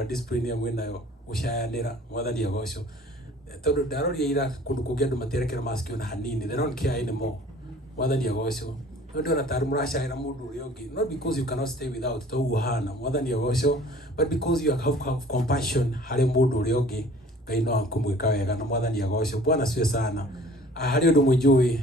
andå a discipline ya mwena yo ucayanira mwathani agoco tondu ndaroria ira kundu kungi andu materekera mask ona hanini, they don't care anymore. Mwathani agoco tondu ona tari muracaira mundu uria ungi, not because you cannot stay without to uhana mwathani agoco, but because you have compassion hari mundu uria ungi, Ngai no akumwika wega na mwathani agoco. Bwana siwe sana. Hari undu mujui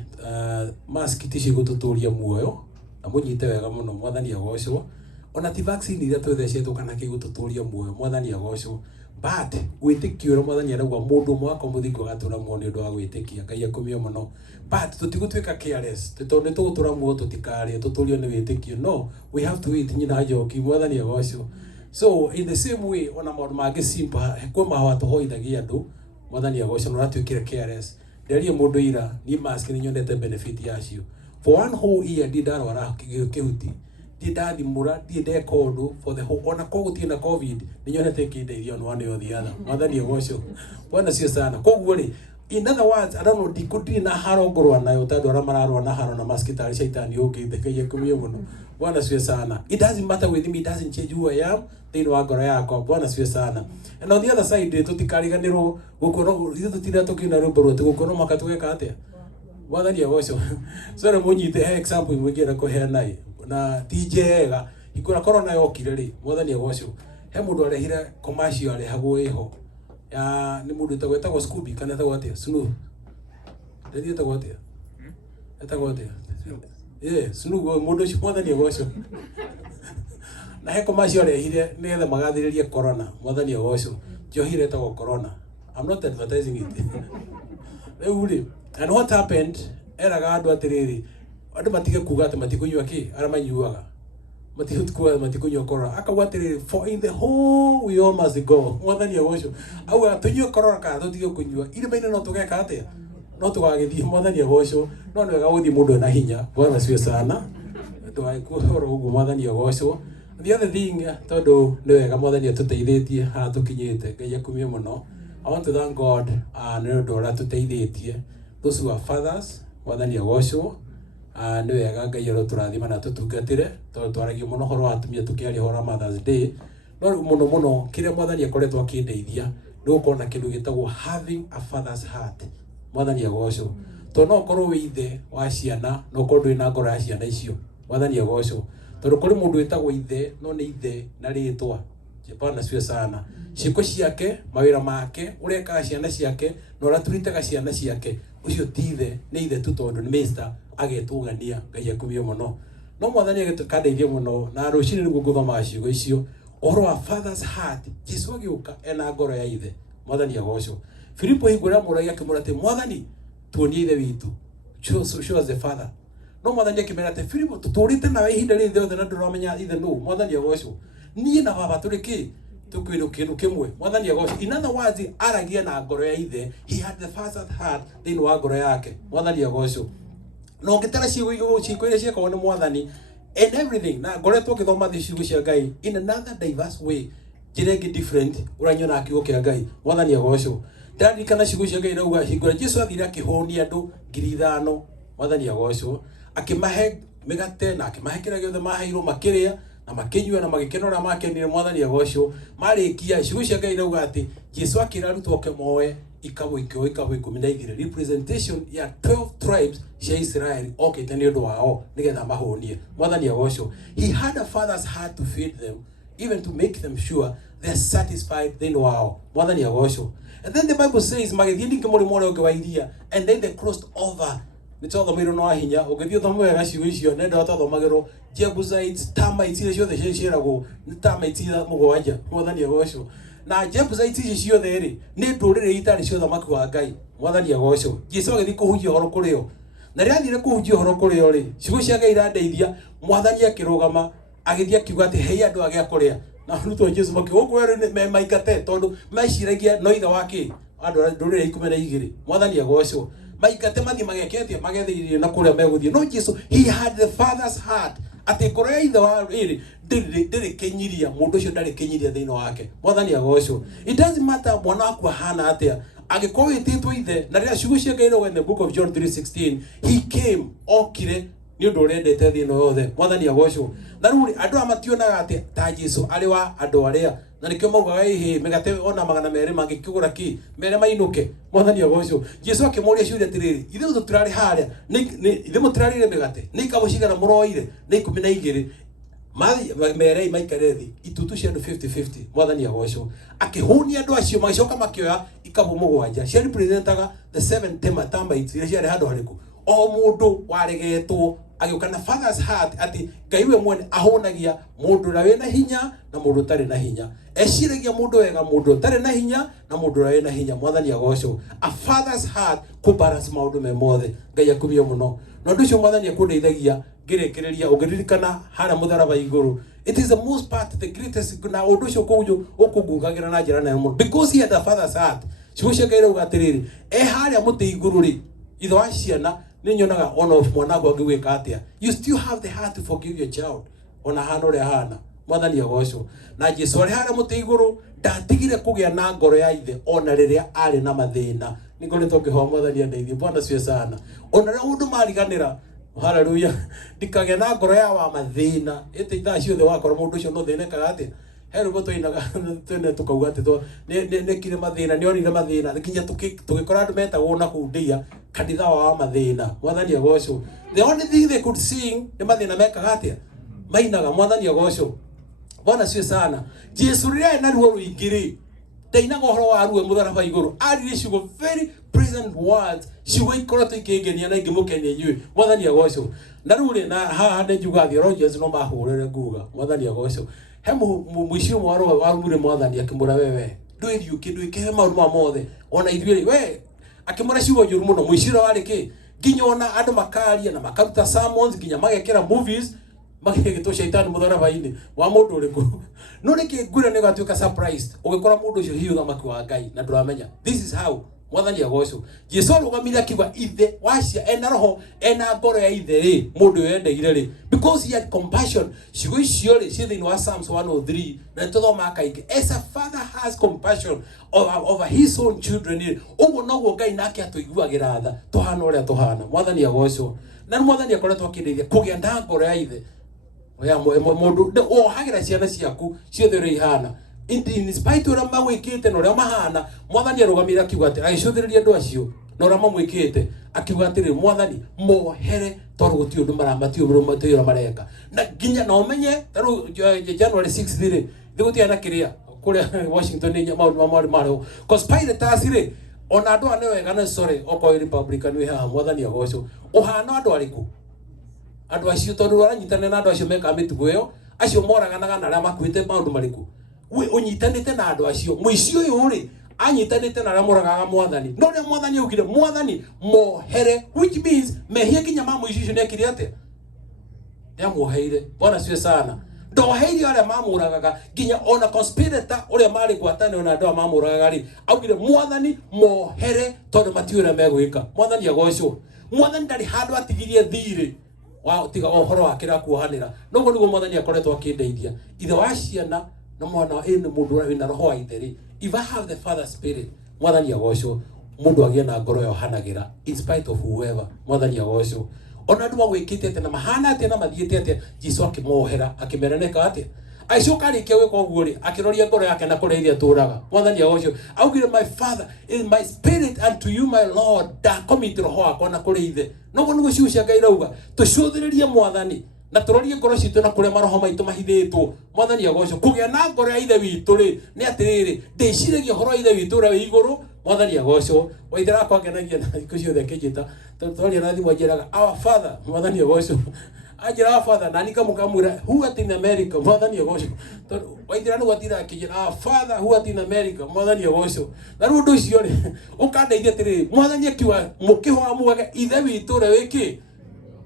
mask tici gututuria muoyo na munyite wega muno mwathani agoco. Ona ti vaccine iria twethecetwo kana kigututuria muoyo mwathani agoco, but gwitikio ro mwathani arauga mundu mwako muthingo gatura muoyo ni undu wa gwitikia. Ngai akumio muno, but tutigutwika careless tondu tugutura muoyo tutikari tuturio ni witikio. No, we have to eat nyina njoki mwathani agoco. So in the same way ona maundu mangi simple kwa mahwa tuhoithagia andu mwathani agoco no ratwikire careless. Nderie mundu ira ni mask ni nyonete benefit yacio for one whole year ndidarwara kihuti didadi mura dide kodu for the whole ona kogutie na covid ni nyonete kindeithia on one or the other mwathani agoco. Bwana sio sana koguo ri, in other words I don't know dikudi na haro ngorwa nayo tondu ara mararwa na haro na mask tari shaitani ukite Ngai akumio muno. Bwana sio sana. It doesn't matter with me, it doesn't change who I am thini wa ngoro yakwa. Bwana sio sana. And on the other side tutikariganirwo gukorwo ithu tutira tukina rumbo rwetu gukorwo maka tugeka atia mwathani agoco. So munyite example imwegera kuheana na TJ ega ikura corona yokire ri mwathani agoco, he mundu arehire commercial arehagwo iho ya ni mundu tagwetagwo Scooby kana tagwatia Snoop ndio tagwatia etagwatia Snoop mundu ucio mwathani agoco na he commercial arehire ni getha magathiririe corona mwathani agoco. Johire tagwo corona. I'm not advertising it. Uri, and what happened eraga andu atiriri andu matige kuga ati matikunywa ki ara manyuaga matikunywa matikunywa corona akauga atiriri for in the whole we all must go mwathani agoco auga tunywe corona kana tutige kunywa ile maina no tugeka atia no tugagithie mwathani agoco no ni wega guthie mundu na hinya. Bwana siwe sana tugaikuhoro ugu mwathani agoco. The other thing tondu ni wega mwathani atuteithĩtie ha tukinyite Ngai akumie muno. I want to thank God ni undu ora tuteithĩtie those who are fathers mwathani agoco. Ni wega Ngai ro turathima na tutungatire tondu twaragia muno horo wa atumia tukiaria horo Mother's Day. No muno kiria mwathani akoretwo akindeithia ni gukona kindu gitagwo having a father's heart mwathani agoco. Tondu no korwo wi ithe wa ciana no korwo ina ngoro ya ciana icio mwathani agoco. Tondu kuri mundu witagwo ithe no ni ithe na ritwa. Bwana siwe sana. Ciiko ciake mawira make ureka ciana ciake no raturitaga ciana ciake ucio ti ithe ni ithe tu tondu ni Mr agetungania Ngai akumio muno. No mwathani agetukandeithia muno na rucini ni guthoma ciugo icio ohoro wa father's heart. Jesu agiuka ena ngoro ya ithe mwathani agoco. Filipo hingura muragia kimurate mwathani tuonie ithe witu show as the father. No mwathani akimera ate Filipo tuturite nawe ihinda rithe othe na nduramenya ithe no mwathani agoco nie na baba turiki tukwiro kindu kimwe mwathani agoco. In other words aragia na ngoro ya ithe, he had the father's heart thini wa ngoro yake mwathani agoco. No ngitara ciugo cikwire ciakwo ni mwathani and everything na ngoretwo ngithoma ciugo cia Ngai in another diverse way jiregi different uranyona akiugo kia Ngai mwathani agoco. Ndari kana ciugo cia Ngai rauga hingura Jesu athire akihonia andu 5,000 mwathani agoco akimahe migate na akimahe kira giothe maheirwo makiria na makinyua na magikenora makenire mwathani agoco. Marikia ciugo cia Ngai rauga ati Jesu akira rutwo kemoe ikabo 12 representation ya 12 tribes cia Israel okite ni undu wao nigetha mahonie mwathani agoco. He had a father's heart to feed them, even to make them sure they are satisfied thini wao mwathani agoco. And then the Bible says magithie ndinge muri onge wa iria and then they crossed over. Ni totho miro no ahinya ugithio thomo wega ciugo icio nenda totho magero Jebusites Tamites ile ciothe ciaragwo ni Tamites mugwanja mwathani agoco. Na Jebusites icio ciothe ri ni ndurire itari ciothe maku wa Ngai mwathani agoco. Jesu agithi kuhunjia horo kurio na ria thire kuhunjia horo kurio ri ciugo cia Ngai irandeithia mwathani akirugama agithi akiuga ati hei andu agia kuria na rutwo Jesu makiugwero ni maikate tondu meciragia no ithe wake andu ndurire 12 mwathani agoco. Maikate mathi mageketie magetheirie na kuria meguthie no Jesu he had the father's heart ati kuria ithe wa iri ndiri kenyiria mundu ucio ndari kenyiria thini wake mwathani agoco. It doesn't matter mwana waku hana atia agikorwo ititwo ithe na rira ciugo cia Ngai in the book of John 3:16 he came okire ni undu urendete thino yothe mwathani agocwo na ruri andu amationaga ati ta Jesu ari wa andu aria na nikio maugaga ihi migate ona 200 mangikigura ki mere mainuke mwathani agocwo Jesu akimuria ciuria atiriri ithe tutirari haria ithe mutirarire migate ni kabucigana muroire ni 12 mathi mere maikare thi itutu cia 50-50 mwathani agocwo akihunia andu acio magicoka makioya ikabu mugwanja cia representaga the 7 termites iria ciari handu hariku o mundu waregetwo agioka na father's heart ati Ngai we mwene ahonagia mundu ra wena hinya na mundu tari na hinya eciragia mundu wega mundu tari na hinya na mundu ra wena hinya mwathani agocwo a father's heart ku balance maundu me mothe Ngai akumio muno no nducio mwathani akundeithagia ngirekereria ugiririkana hara mutharaba iguru it is the most part the greatest na unducio kuju ukungungagira na njira na muno because he had a father's heart ciucia Ngai ugatiriri haria muti iguru ri itho wa ciana ninyonaga ona mwana gwa ngwika atia you still have the heart to forgive your child ona hano ria hana mwathani agocwo na Jesu ari hara muti iguru ndatigire kugia na ngoro ya ithe ona riria ari na mathina ningoretwo ngihoa mwathani andeithie Bwana cio sana ona ria undu mariganira haleluya ndikage na ngoro ya wa mathina ite itha ciothe wakora mundu ucio no thenekaga atia hero go toinaga tene tukauga ati to ne kire mathina ni onire mathina kinya tukikora andu metagwo na kundia kanitha wa mathina mwathani agocwo the only thing they could sing ni mathina mekaga atia mainaga mwathani agocwo Bwana cio sana Jesu ria na ruo ruingiri ndainaga horo wa ruo mutharaba iguru arire ciugo very present words ciugo ikoroto ikingenia na ingimukenia inyui mwathani agocwo na rure na haha ne njuga thio Rogers no mahurire nguga mwathani agocwo he muicio mwaro wa rumure mwathani akimura wewe ndwiri kindwike maundu ma mothe ona ithuiri we akimura ciugo njuru muno muiciro wari ki nginya ona andu makaria na makaruta sermons nginya magekera movies magigito shaitani mutharaba-ini wa mundu uriku no niki ngura ni gatuika surprised ugikora mundu ucio hiu thamaki wa Ngai na nduramenya this is how mwathani agocwo Jesu arugamire akiuga ithe wacia ena roho ena ngoro ya ithe ri mundu yendeire ri because he had compassion ciugo icio ri cithi wa Psalms 103 na tuthoma kaingi as a father has compassion over his own children uguo noguo Ngai nake atuiguagira tha tuhana uria tuhana mwathani agocwo na mwathani akoretwo akindeithia kugia nda ngoro ya ithe ya mundu hagira ciana ciaku ciothe ri ihana in spite ora magwikite no ria mahana mwathani arugamira akiuga ati agicuthiriria andu acio no ria mamwikite akiuga ati mwathani mohere tondu guti undu matio mareka na ginya no menye taru January 6 ri thiguti ana kiria kuria Washington ni maundu maro conspirators ri ona andu ane wega na sorry oko Republican wi haha mwathani agocwo uhana andu ariku andu acio tondu aranyitane na andu acio meka mitugo iyo acio moraganaga na aria makuite maundu mariku we unyitanite na andu acio muicio uyu ri anyitanite na aria moragaga mwathani no ria mwathani ugire mwathani mohere which means mehia kinya mamu icio nekire ate ya moheire Bwana cio sana ndoheire aria mamuragaga ginya ona conspirator uria mari gwatane ona andu mamuragaga ri augire mwathani mohere tondu matiura megwika mwathani agocwo mwathani ndari handu atigirie thiri wa tiga ohoro akira kuohanira noguo niguo mwathani akoretwo akindeithia ithe wa ciana na mwana ene mundu wina roho wa itheri if I have the father spirit mwathani agocwo mundu agie na ngoro yohanagira in spite of whoever mwathani agocwo ona andu magwikite ate na mahana ate na mathiete ate Jesu akimohera akimereneka ate aicoka rikia gwika uguo ri akiroria ngoro yake na kuria iria turaga mwathani agocwo augire my father is my spirit unto you my lord da commit roho akwa na kuria ithe noguo niguo ciucia Ngai rauga tucuthiririe mwathani na turorie ngoro citu na kuria maroho maitu mahithitwo mwathani agocwo kugia na ngoro ya ithe witu ri ni atiriri ndiciragia horo ithe witu ri iguru mwathani agocwo waithira kwa ngenagia na iko ciothe kijita twaria na thimu njiraga our father mwathani agocwo ajira our father nani kamukamura who art in America mwathani agocwo waithira no atira kijira our father who art in America mwathani agocwo na rundu ucio ri ukandeithia atiri mwathani akiwa mukihoa mugaga ithe witu ri wiki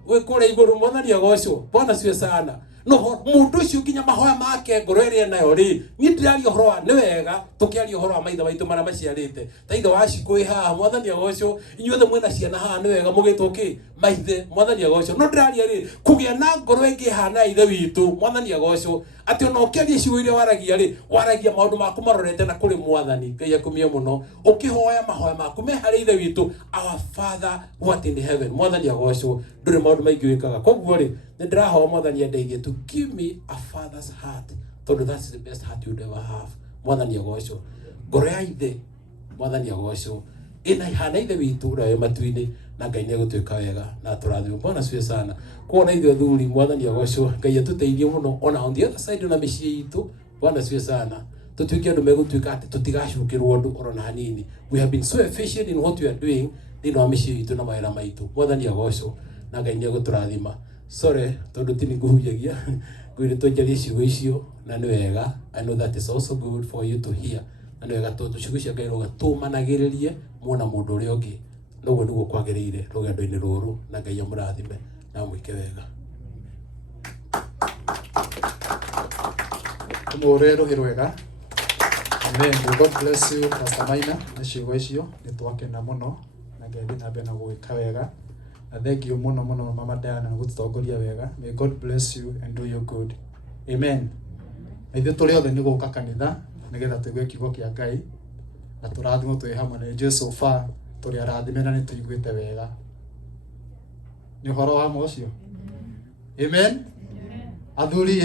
we kore iguru mwathani agocwo Bwana cio sana no mundu ucio kinya mahoya make ngoro iria nayo ri ni ndirario horo ni wega tukiario horo wa maitha baitu mara maciarite ta ithe wa cikui haha mwathani agocwo inyuothe mwena ciana haha ni wega mugitwo ki maithe mwathani agocwo no ndiraria ri kugia na ngoro ingi hana ithe witu mwathani agocwo ati ona ukiaria ciugo iria waragia ri waragia maundu maku marorete na kuri mwathani ngai akumie muno ukihoya mahoya maku me hari ithe witu our father who art in heaven mwathani agocwo nduri maundu maingi wikaga koguo ri ndirahoya mwathani endeithie to give me a father's heart tondu that's the best heart you'd ever have mwathani agocwo ngoro ya ithe mwathani agocwo ina ihana ithe witu uria matu-ini na ngai ni gutwika wega na turathime Bwana siwe sana kuona ithe thuri mwathani agocwo ngai atuteithie muno ona on the other side na micii itu Bwana siwe sana tutuike andu megutwika ati tutigacukirwo ndu orona hanini we have been so efficient in what we are doing thini wa micii itu na mawira maitu mwathani agocwo na ngai ni guturathima sorry tondu tini nguhujagia ngwire twenjarie ciugo icio na ni wega I know that is also good for you to hear na ni wega tondu ciugo cia ngai rugatumanagirerie muona mundu uria ungi noguo niguo kwagiriire rugendo-ini ruru na ngai amurathime na mwike wega Murero hirwega amen God bless you Pastor Maina na ciugo icio ni twakena muno na ngai na bena gwika wega na thank you muno muno Mama Diana na gututongoria wega may God bless you and do you good amen ithu tuli othe ni guka kanitha nigetha tuigue kiugo kia ngai na turathimwo twi hamwe na Jesu fa tuli arathime na ni tuiguite wega ni horo wa mocio amen athuri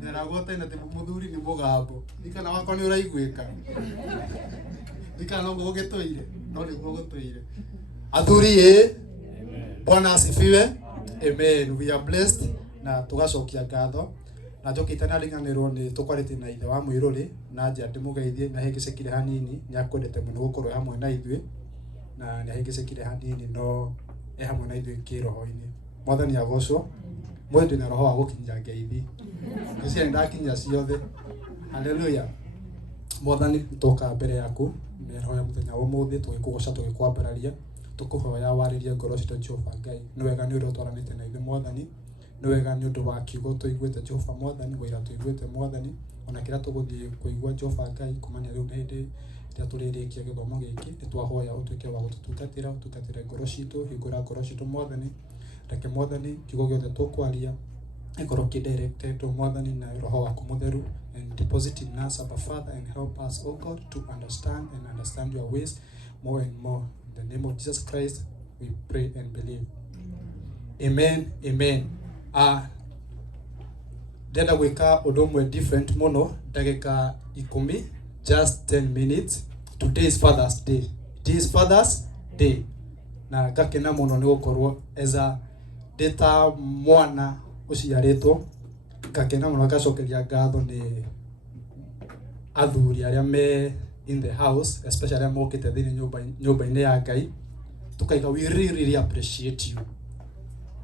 neragote na muthuri ni mugambo nikana wako ni uraiguika nikana ngo gugetoire no ni gugetoire athuri Bwana asifiwe amen we are blessed na tugacokia ngatho na njokite na ringanirwo ni tukwarite na ithe wa mwiruri na nja ndimugeithie na hengicekire hanini ni akwendete muno gukorwo hamwe na ithuĩ na ni hengicekire hanini no hamwe na ithuĩ kiroho-ini mwathani agocwo mwende na roho wa gukinya ngeithi cia ndakinya ciothe haleluya mwathani tuka mbere yaku roho ya muthenya wa muthi tugikugoca tugikwambararia tukuhoya waririe ngoro citu Jehova Ngai ni wega ni uri twaranite na ithuĩ mwathani ni wega ni undu wa kiugo tuiguite Jehova mwathani wira tuiguite mwathani ona kira tuguthie kuigua Jehova Ngai kumania riu hindi ria turirikia githomo giki ni twahoya utuike wa gututungatire ngoro citu hingura ngoro citu mwathani reke mwathani kiugo giothe tukwaria ikorwo kidirected mwathani na roho waku mutheru and deposit in us our Father and help us oh God to understand your ways more and more in the name of Jesus Christ we pray and believe amen ndenda gwika undu umwe different muno ndagika 10 just 10 minutes today is Father's Day it is Father's Day na ngakena muno ni gukorwo eza data mwana uciaritwo ngakena muno gacokeria ngatho ni athuri aria me in the house especially mokite thini nyumba-ini ya Ngai tukaiga we really appreciate you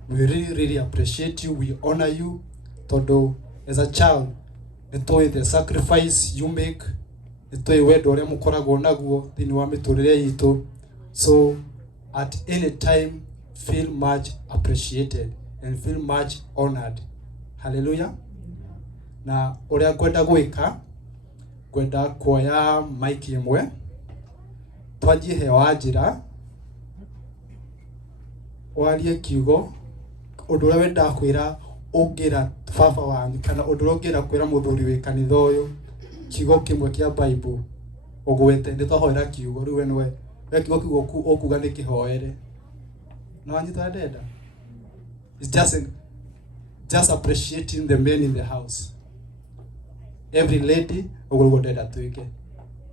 we really appreciate you we honor you todo as a child nitoi the sacrifice you make nitoi wendo uria mukoragwo naguo thini wa miturire yitu so at any time feel much appreciated and feel much honored hallelujah na uria kwenda gwika kwenda kuoya mic imwe twanjie hewa njira warie kiugo undu uria wenda kwira ungira baba wanyu kana undu uria ungira kwira muthuri wi kanitha uyu kiugo kimwe kia Bible ugwete ndi twahoera kiugo riu wenwe kiugo kiugo ukuga ni kihoere no anyita ndenda it's just appreciating the men in the house every lady ugugo ndenda twike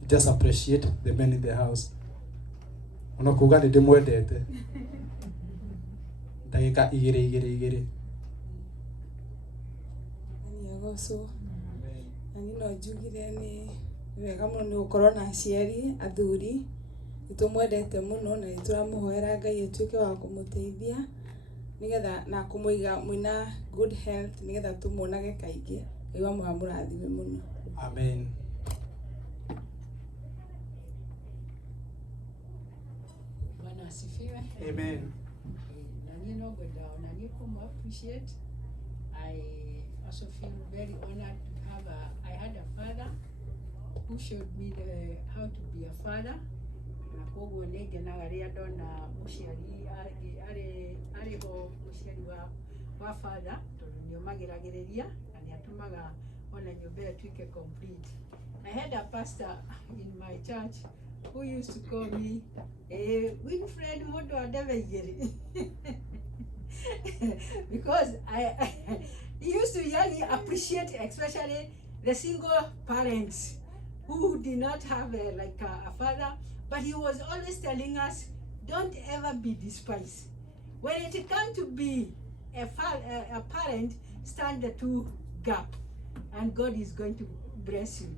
just appreciate the men in the house ona kuga ndi mwendete ndagika igiri goso ani no njugire ni wega muno ni gukorwo na aciari athuri nitumwendete muno na nituramuhoera Ngai atuike wa kumuteithia nigetha na kumuiga mwina good health nigetha tumuonage kaingi Ngai wa murathime muno amen Bwana asifiwe amen nani no go down nani come appreciate I also feel very honored to have I had a father who showed me how to be a father koguo nĩ ngenaga rĩrĩa ndona mũciari arĩ ho mũciari wa father, tondũ nĩ omagĩragĩrĩria na nĩ atũmaga ona nyũmba ĩyo ĩtuĩke complete. I had a pastor in my church who used to call me Winfred Mondo Adeveigere because he used to really appreciate especially the single parents who did not have a father, but he was always telling us, don't ever be despised. When it comes to be a parent, stand the two gap, and God is going to bless you.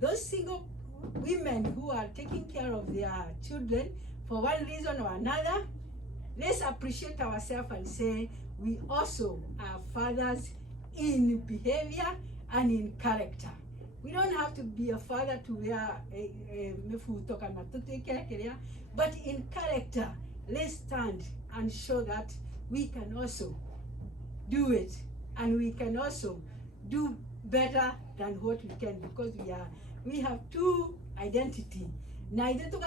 Those single women who are taking care of their children for one reason or another, let's appreciate ourselves and say we also are fathers in behavior and in character. We don't have to be a father to wear but in character, let's stand and show that we can also do it, and we can also do better than what we can, because we have two identity. Neither to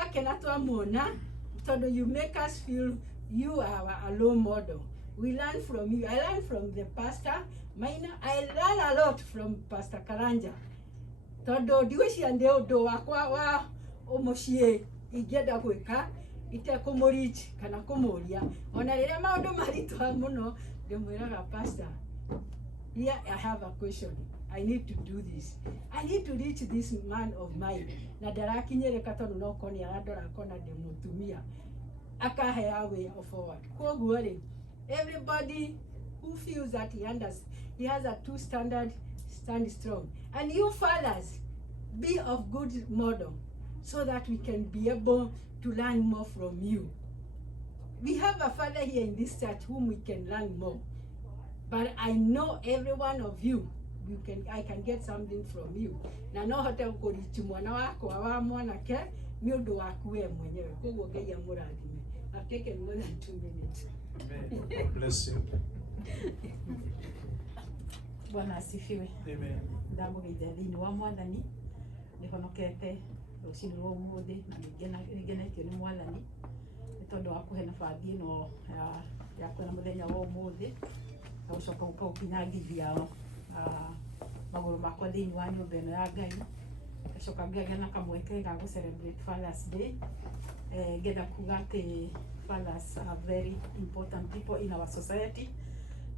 you make us feel you are a role model. We learn from you. I learn from the pastor. I learn a lot from Pastor Karanja. Todo diwesi ande odo wakwa wa omoshie igenda gwika itekumurich kana kumuria ona riria maundu maritwa muno ndimwiraga pastor, here I have a question. I need to do this. I need to reach this man of mine. Na ndarakinyereka tondu no koni arandora kona ndimutumia akahe way forward. Koguo ri, everybody who feels that he has a two standard, stand strong. And you fathers, be of good model so that we can be able to learn more from you. We have a father here in this church whom we can learn more. But I know every one of you, I can get something from you. Na no hotel kurichi mwana wako wa mwanake ni undu waku we mwenyewe. Koguo Ngai amurathime. I've taken more than 2 minutes. Amen. God bless you. Bwana asifiwe. Amen. Ndamugeithia thĩinĩ wa Mwathani, nĩhonokete rũcinĩ rwa ũmũthĩ na nĩngenetio nĩ Mwathani nĩ tondũ wa kũhe nabathi ĩno ya kwĩna mũthenya wa ũmũthĩ na gũcoka gũkinyangithia magũrũ makwa thĩinĩ wa nyũmba ĩno ya Ngai, gacoka ngĩagĩa na kamweke ga gũ-celebrate Father's Day. Ngenda kuga atĩ fathers are very important people in our society,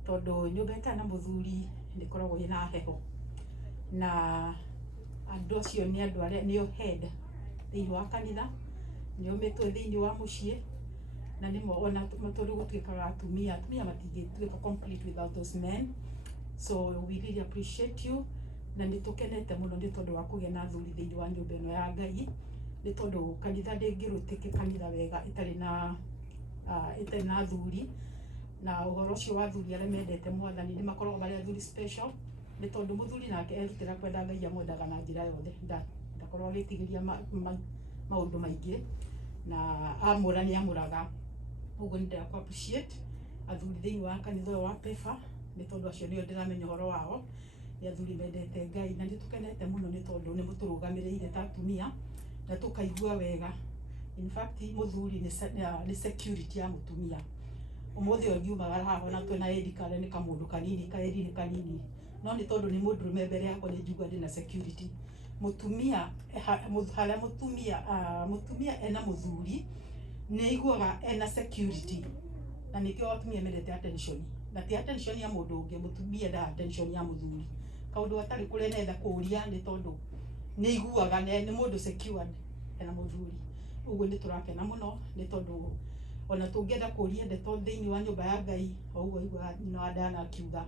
tondũ nyũmba ĩtarĩ mũthuri nĩkoragwo ĩna heho, na andũ acio nĩ andũ arĩa nĩo head thĩinĩ wa kanitha, nĩo mĩtwe thĩinĩ wa mũciĩ, na nĩmo ona tondũ gũtuĩkaga atumia matingĩtuĩka complete without those men. So we really appreciate you, na nĩtũkenete mũno nĩ tondũ wa kũgĩa na athuri thĩinĩ wa nyũmba ĩno ya Ngai, nĩ tondũ kanitha ndĩngĩrutĩka kanitha wega ĩtarĩ na athuri. Na ũhoro ũcio wa athuri arĩa mendete Mwathani nĩ makoragwo marĩ athuri special, nĩ tondũ mũthuri nake erutĩra kwenda Ngai amwendaga na njĩra yothe, ndakorwo agĩtigĩria maũndũ maingĩ, na amũra nĩ amũraga. Ũguo nĩ ndĩrakũ appreciate athuri thĩinĩ wa kanitha ũyũ wa PEFA, nĩ tondũ acio nĩo ndĩramenya ũhoro wao, nĩ athuri mendete Ngai, na nĩtũkenete mũno nĩ tondũ nĩ mũtũrũgamĩrĩire ta atumia na tũkaigua wega. In fact mũthuri nĩ security ya mũtumia. Ũmũthĩ ũyũ ngiumaga haha na twĩna edikare nĩ kamũndũ kanini, kaeri nĩ kanini, no nĩ tondũ nĩ mũndũrũme mbere yakwa nĩ njigua ndĩna security. Mũtumia harĩa mũtumia ena mũthuri nĩ aiguaga ena security, na nĩkĩo atumia mendete attention, na ti attention ya mũndũ ũngĩ, mũtumia enda attention ya mũthuri. Kaũndũ gatarĩ kũrĩa nenda kũũria nĩ tondũ nĩ aiguaga nĩ mũndũ secured ena mũthuri. Ũguo nĩ tũrakena mũno nĩ tondũ ona tũngĩenda kũũria ndeto thĩinĩ wa nyũmba ya Ngai, ũguo igua nyina wa Diana akiuga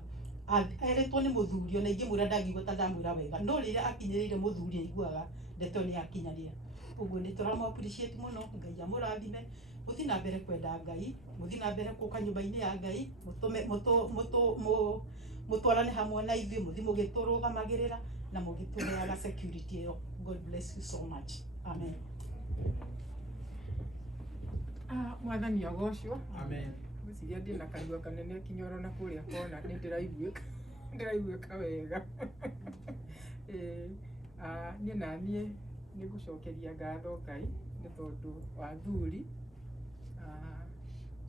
erĩtwo nĩ mũthuri, ona ingĩmwĩra ndangĩigua ta ndamwĩra wega, no rĩrĩa akinyĩrĩire mũthuri aiguaga ndeto nĩ yakinyanĩra. Ũguo nĩ tũramũ appreciate mũno. Ngai amũrathime, mũthiĩ na mbere kwenda Ngai, mũthiĩ na mbere gũka nyũmba-inĩ ya Ngai, mũtwarane hamwe na ithuĩ, mũthiĩ mũgĩtũrũgamagĩrĩra na mũgĩtũheaga security ĩyo. God bless you so much. Amen. Mwathani agocwo. Amen. Ngwĩciria ndĩna kanua kanene kinyoro na kũrĩa kona nĩ ndĩraiguĩka wega. niĩ na niĩ nĩ ngũcokeria ngatho Ngai nĩ tondũ wa athuri,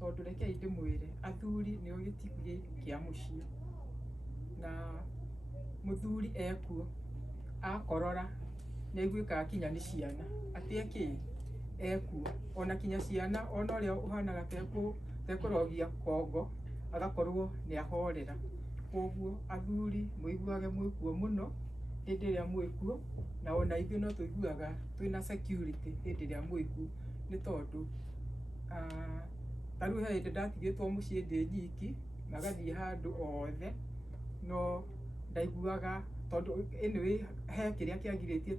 tondũ rekei ndĩmwĩre athuri nĩo gĩtugĩ kĩa mũciĩ, na mũthuri ekuo akorora nĩ aiguĩkaga kinya nĩ ciana atĩ ekĩ ekuo, ona kinya ciana ona ũrĩa ũhanaga tekũrogia kongo agakorwo nĩ ahorera. Koguo athuri mũiguage mwĩkuo mũno hĩndĩ ĩrĩa mwĩkuo, na ona ithuĩ no tũiguaga twĩna security hĩndĩ ĩrĩa mwĩkuo, nĩ tondũ ta rĩu he hĩndĩ ndatigĩtwo mũciĩ ndĩ nyiki magathiĩ handũ othe, no ndaiguaga tondũ anyway he kĩrĩa kĩagiririe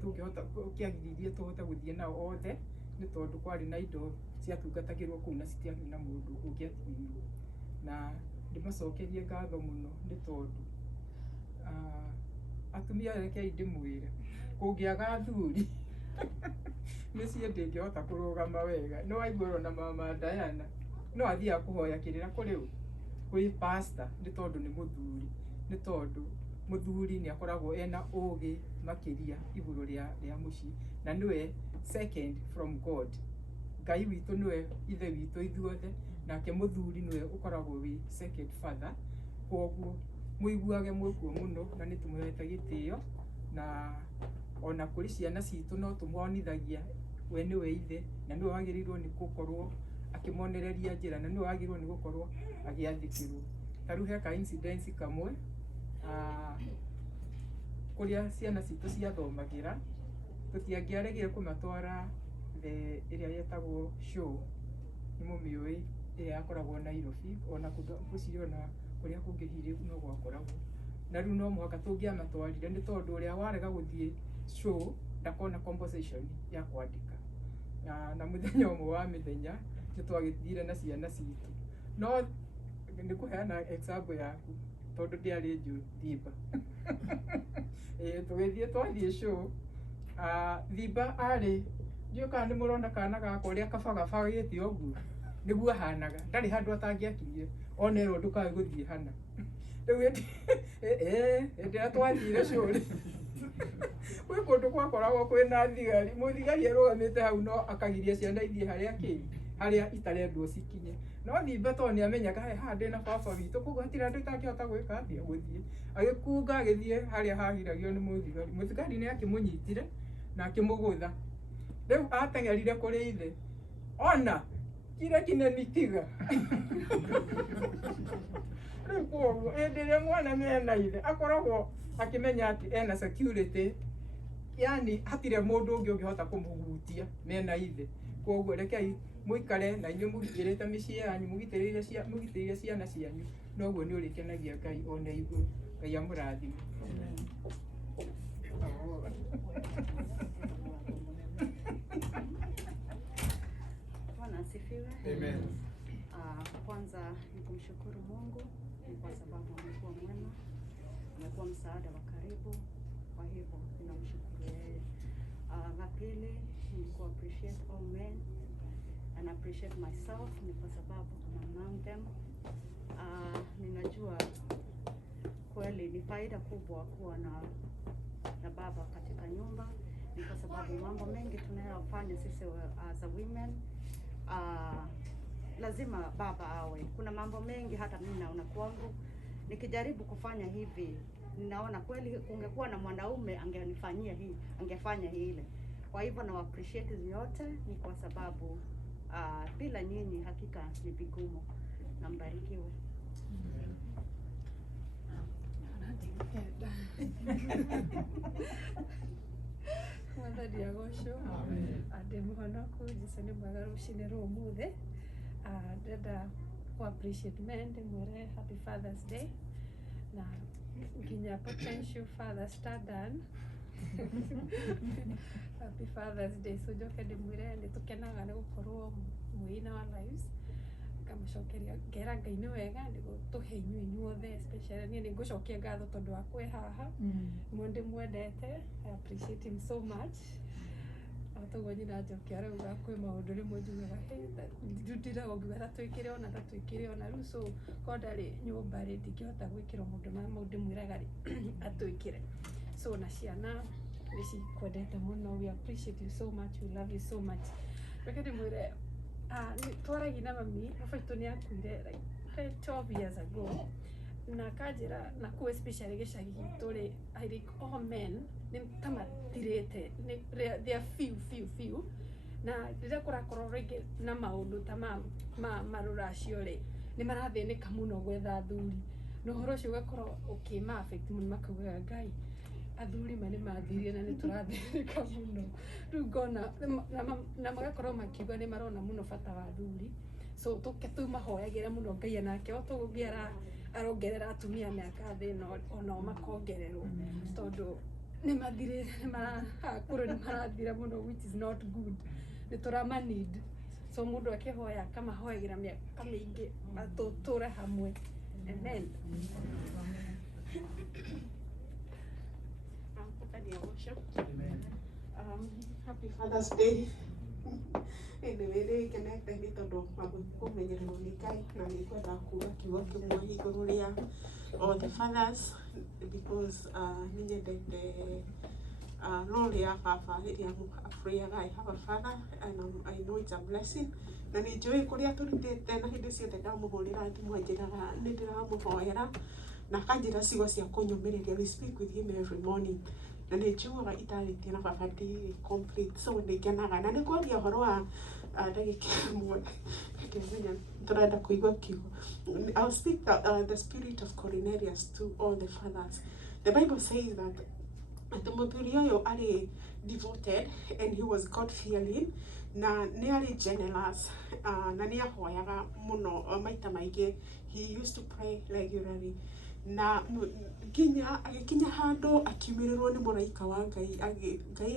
tũhote gũthiĩ nao othe, nĩ tondũ kwarĩ na indo ciatungatagĩrwo kũu na citiarĩ na mũndũ ũngĩatigĩrwo. Na ndĩmacokerie ngatho mũno nĩ tondũ atumia rekei ndĩmwĩre kũngĩaga athuri mĩciĩ ndĩngĩhota kũrũgama wega. Nĩ waigua ona mama Diana no athiaga kũhoya kĩrĩra kũrĩ ũ? Kwĩ pastor, nĩ tondũ nĩ mũthuri, nĩ tondũ mũthuri nĩ akoragwo ena ũgĩ makĩria igũrũ rĩa mũciĩ, na nĩwe second from God. Ngai witũ nĩwe ithe witũ ithuothe, nake mũthuri nĩwe ũkoragwo wĩ second father. Koguo mũiguage mwĩkuo mũno na nĩ tũmũhete gĩtĩo, na ona kũrĩ ciana citũ no tũmonithagia we nĩwe ithe na nĩwe wagĩrĩirwo nĩ gũkorwo akĩmonereria njĩra, na nĩwe wagĩrĩirwo nĩ gũkorwo agĩathĩkĩrwo. Ta rĩu he ka incident kamwe kũrĩa ciana citũ ciathomagĩra, tũtiangĩaregire kũmatwara ĩrĩa yetagwo show, nĩ mũmĩũĩ ĩrĩa yakoragwo Nairobi, ona gũcirĩ ona kũrĩa kũngĩ hihi no gwakoragwo. Na rĩu no mũhaka tũngĩamatwarire nĩ tondũ ũrĩa warega gũthiĩ show ndakona compensation ya kwandĩka. Na mũthenya ũmwe wa mĩthenya nĩ twagĩthire na ciana citũ, no nĩ kũheana example yaku tondũ ndĩarĩ njũ Thiba. Tũgĩthiĩ twathiĩ show, Thiba arĩ ndiũĩ kana nĩ mũrona kana gaka ũrĩa kabagabagĩte ũguo, nĩguo ahanaga, ndarĩ handũ atangĩakinyire onerwo ndũkae gũthiĩ hana. Rĩu hĩndĩ ĩrĩa twathire show rĩ, gwĩ kũndũ gwakoragwo kwĩna thigari, mũthigari arũgamĩte hau no akagiria ciana ithiĩ harĩa itarendwo cikinye. No Thiba tondũ nĩ amenyaga haha ndĩna baba witũ, koguo hatirĩ andũ itangĩhota gwĩka atĩa gũthiĩ, agĩkunga agĩthiĩ harĩa hagiragio nĩ mũthigari. Mũthigari nĩ akĩmũnyitire na akĩmũgũtha. Rĩu ateng'erire kũrĩ ithe, ona kile kineni tiga. Rĩu koguo hĩndĩ ĩrĩa mwana mena ithe akoragwo akĩmenya atĩ ena security, yani hatirĩ mũndũ ũngĩ ũngĩhota kũmũhutia mena ithe. Koguo rekei mũikare na inyuĩ mũgitĩrĩte mĩciĩ yanyu, mũgitĩrĩire ciana cianyu, noguo nĩ ũrĩkenagia Ngai ona igũrũ. Ngai amũrathime. Bwana asifiwe. Amen. Kwanza ni kumshukuru Mungu ni kwa sababu amekuwa mwema, amekuwa msaada wa karibu, kwa hivyo ninamshukuru yeye. La pili ni ku appreciate all men and appreciate myself ni kwa sababu I'm among them. Ninajua kweli ni faida kubwa kuwa na baba katika nyumba, ni kwa sababu mambo mengi tunayofanya sisi as a women lazima baba awe. Kuna mambo mengi hata mimi naona kwangu nikijaribu kufanya hivi, ninaona kweli kungekuwa na mwanaume angenifanyia hii, angefanya hile. Kwa hivyo na appreciate yote ni kwa sababu bila nyinyi hakika ni vigumu. Na mbarikiwe. Mwathani agocwo. Ndĩ mũhonoku, Jesũ nĩ mwega rũcinĩ rũrũ mũthĩ. Ndĩrenda ku appreciate men, ndĩmwĩre happy Father's Day na nginya potential father Stadan. Happy Father's Day. So njoke ndĩmwĩre nĩ tũkenaga nĩ gũkorwo mwĩ in our lives. Ngamũcokeria ngera Ngai nĩ wega nĩ gũtũhe inyuĩ inyuothe, especially niĩ nĩ ngũcokia ngatho tondũ wa kwĩ haha. Nĩ ndĩmwendete, I appreciate him so much. Toguo nyina njokia rauga kwĩ maũndũ rĩmwe njugaga ndirutiraga ngiuga twĩkĩre ona rĩu so ko ndarĩ nyũmba ndingĩhota gwĩkĩra maũndũ ma ndĩmwĩraga atwĩkĩre. So na ciana Nisi kwendete muno. We appreciate you so much. We love you so much. Reke ndimwire twaragia na mami mabaitu ni akuire like 12 years ago. Na kanjira na ku especially gicagi gitu ri I think all men ni tamatirite ni they are few na rĩrĩa kũrakorwo rĩngĩ na maũndũ ta marũracio rĩ nĩ marathĩnĩka mũno gwetha athuri na ũhoro ũcio ũgakorwo ũkĩma affect mũno makaugaga Ngai athuri ma nĩ mathirie na nĩ tũrathĩnĩka mũno rĩu ngona na magakorwo makiuga nĩ marona mũno bata wa athuri so tũke tũmahoyagĩre mũno Ngai nake o tũgũthiĩ arongerera atumia mĩaka thĩ onao makongererwo tondũ nĩ mathire nĩ marathira mũno which is not good nĩ tũrama need so mũndũ akĩhoya akamahoyagĩra mĩaka mĩingĩ tũtũre hamwe amen. Happy Father's Day. Nĩ kenete nĩ tondũ kũmenyererwo nĩ Ngai na nĩ kwenda kuga kiugo kĩmwe igũrũ rĩa all the fathers because nĩ nyendete role ya baba rĩrĩa prayaga I have a father and I know it's a blessing na nĩ njũĩ kũrĩa tũrutĩte na hĩndĩ ciothe ndamũhũrĩra thimũ njĩraga nĩ ndĩramũhoera na kanjĩra ciugo cia kũnyũmĩrĩria we speak with him every morning na nĩ njiguaga itarĩtie na baba ndi complete so nĩ ngenaga na nĩ kwaria ũhoro wa ndagĩka ĩmwe ndĩmenya tũrenda kũigua kiugo. I'll speak the spirit of Cornelius to all the fathers. The Bible says that mũthuri ũyũ arĩ devoted and he was God fearing na nĩ arĩ generous na nĩ ahoyaga mũno maita maingĩ. He used to pray regularly na nginya agĩkinya handũ akiumĩrĩrwo nĩ mũraika wa Ngai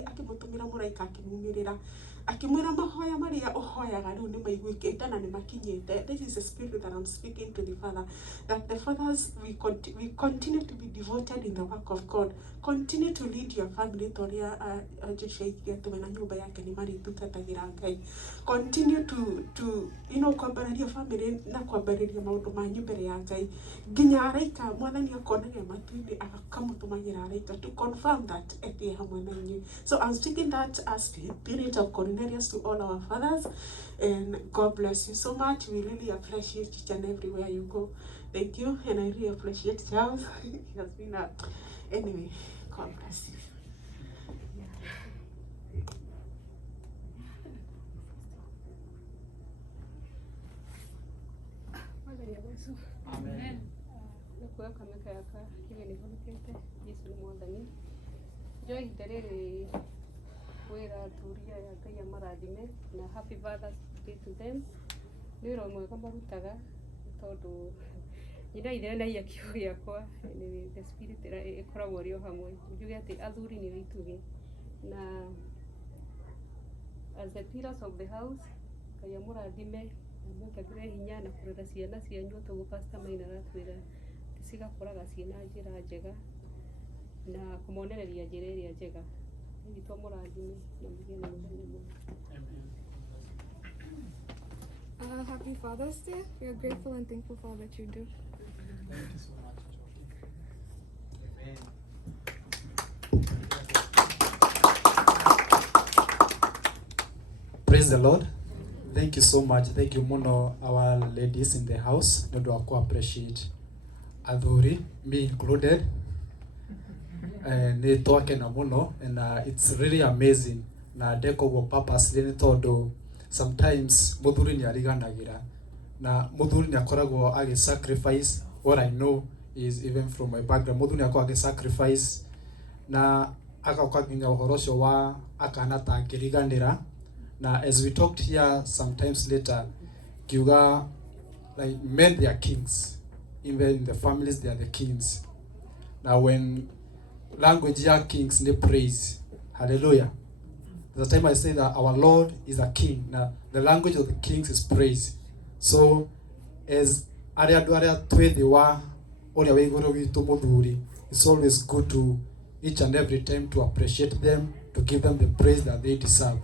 akĩmũtũmĩra mũraika akĩmumĩrĩra akĩmwĩra mahoya marĩa ũhoyaga rĩu nĩ maiguĩkĩte na nĩ makinyĩte. This is the spirit that I'm speaking to the Father, that the fathers we continue to be devoted in the work of God. Continue to lead your family toria Joshua tuwe na nyumba yake ni marĩtungatagĩra Ngai. Continue to kwambararia family na kwambararia maũndũ manyu mbere ya Ngai nginya araika mwathani akonaga matu-inĩ akamũtũmagĩra araika to confirm that etĩ hamwe na inyuĩ. So I'm speaking that as spirit of Cornelius to all our fathers and God bless you so much. We really appreciate each and everywhere you go. Thank you and I really appreciate Charles. He has been anyway, God bless you. Amen. Nakuwa kameka yaka hivi ni honokete Yesu ni mwathani joy terere wera turia ya Ngai amarathime na happy Father's Day to them nĩ wĩra mwega marutaga tondũ ina ithe na ia kiugo gĩakwa ni the spirit ĩkoragwo rĩo hamwe njuge atĩ athuri nĩ itugĩ na as the pillars of the house Ngai amũrathime mũkagĩre hinya na kũrera ciana cianyu tondũ pastor Maina aratwĩra cigakoraga ciena njĩra njega na kũmonereria njĩra ĩrĩa njega nĩ mũrathime na mũgĩe na mũthenya mwega. Happy Father's Day. We are grateful and thankful for all that you do. Thank you so much, Joey. Praise the Lord. Thank you so much. Thank you muno our ladies in the house. Ndio wako appreciate athuri, me included. Ni toke na muno and it's really amazing. Na deko go purpose ni todo sometimes muthuri ni ariganagira na muthuri ni akoragwo agi sacrifice. What I know is even from my background muthuri ni akoragwo agi sacrifice na akakwinga uhorosho wa akana tangiriganira. Now, as we talked here sometimes later, kiuga like men they are kings, even in the families they are the kings. Now, when language are kings, they praise, hallelujah. The time I say that our Lord is a king. Now, the language of the kings is praise. So, as aria twedewa oria weigoro witu muthuri, it's always good to each and every time to appreciate them, to give them the praise that they deserve.